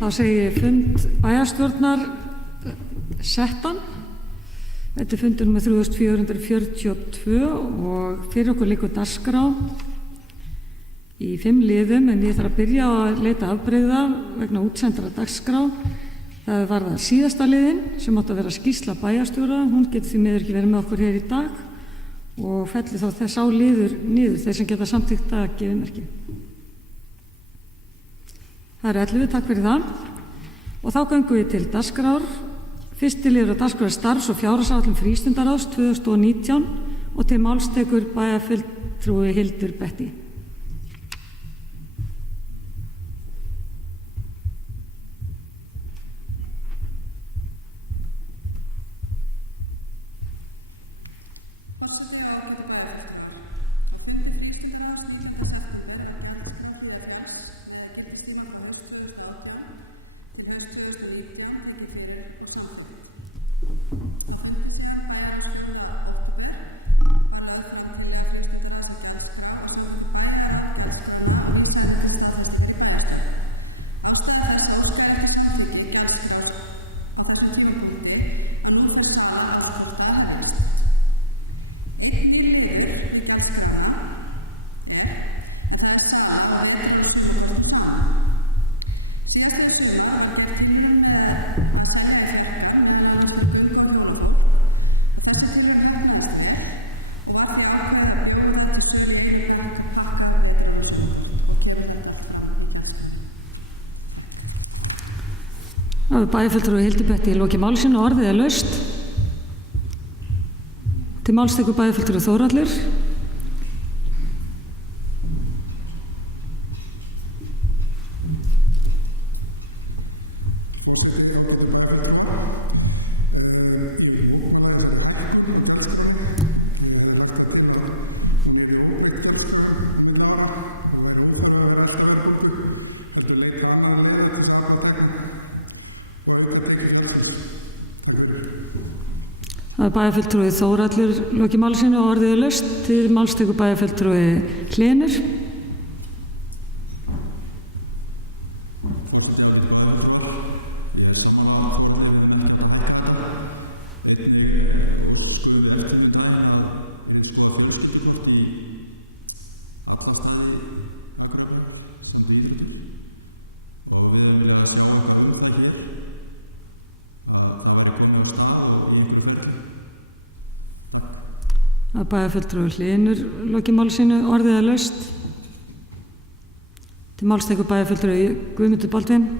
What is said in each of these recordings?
Þá segi ég fund bæjarstjórnar settan. Þetta er fundur númer 3442 og fyrir okkur liggur dagskrá í 5 liðum, en ég þarf að byrja á að leita afbrigða vegna útsendra dagskrá. Það var það síðasta liðin sem átti að vera skýrsla bæjarstjóra. Hún getur því miður ekki verið með okkur hér í dag og fellir þá þess á liður niður þeir sem geta samþykkt að gefa merki. Það eru 11, takk fyrir það. Og þá göngum við til dagskrár. Fyrsti liður á dagskrá er starfs- og fjárhagsáætlun frístundaráðs 2019 og til máls tekur bæjarfulltrúi Hildur Bettý. Bæjarfulltrúi Hildur Bettý loki máli sínu og orðið er laust. Til máls tekur bæjarfulltrúi Þórhallur. Bæjarfulltrúi Þórhallur loki máli sínu og orðið er laust. Til máls tekur bæjarfulltrúi Hlynur. Bæjarfulltrúi Hlynur loki máli sínu og orðið er laust. Til máls tekur bæjarfulltrúi Guðmundur Baldvin.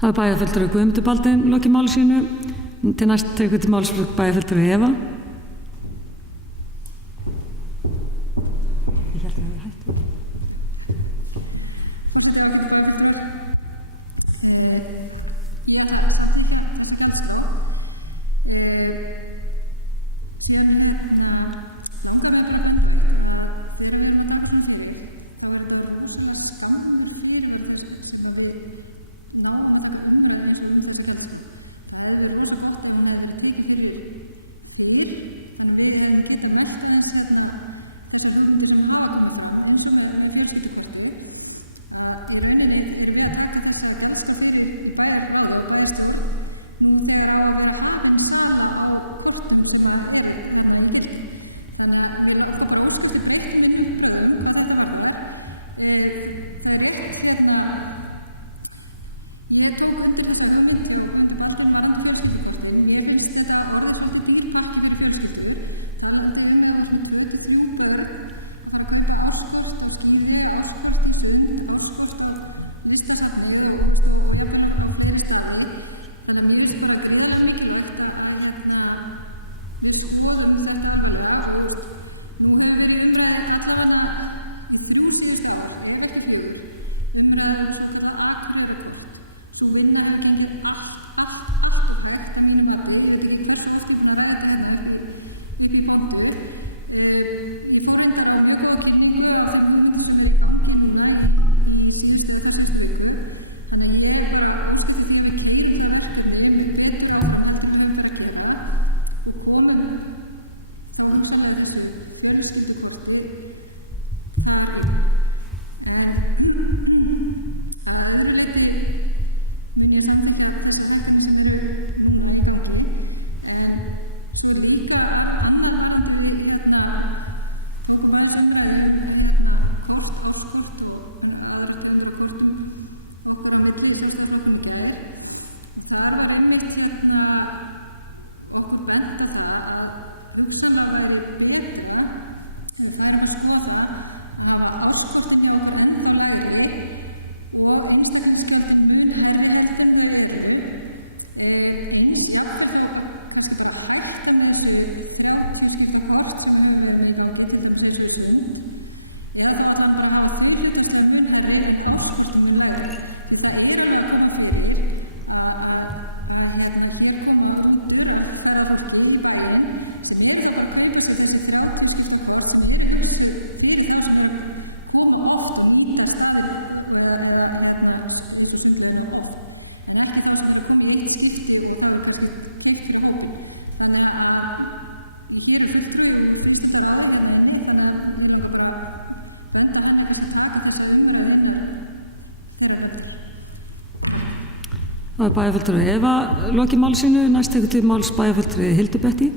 Það bæjarfulltrúi Guðmundur Baldvin loki máli sínu. Til næst tekur til máls bæjarfulltrúi Eva. Ég held að það hefði hægt. This was Það er bæjarfulltrúi Eva lokið máli sínu, næst tekur til máls bæjarfulltrúi Hildur Bettý.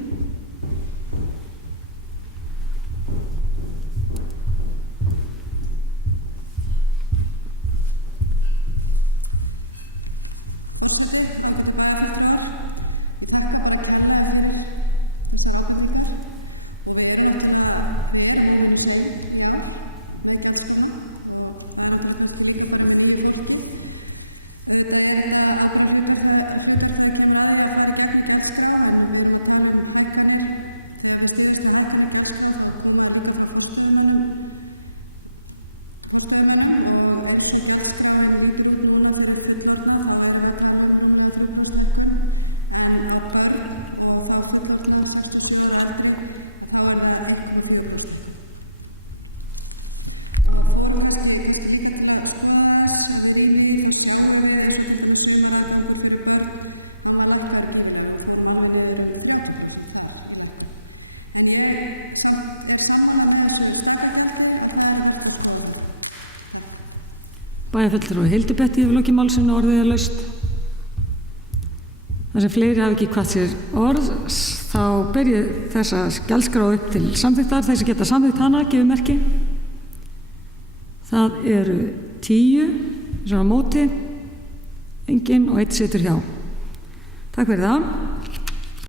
Bæjarfulltrúi Hildur Bettý hefur lokið máli sínu, orðið er laust. Þar sem fleiri hafi ekki kvatt sér orð, þá ber ég þessa gjaldskrá upp til samþykktar. Þeir sem geta samþykkt hana, gefið merki. Það eru 10, svona á móti, enginn og 1 situr hjá. Takk fyrir það.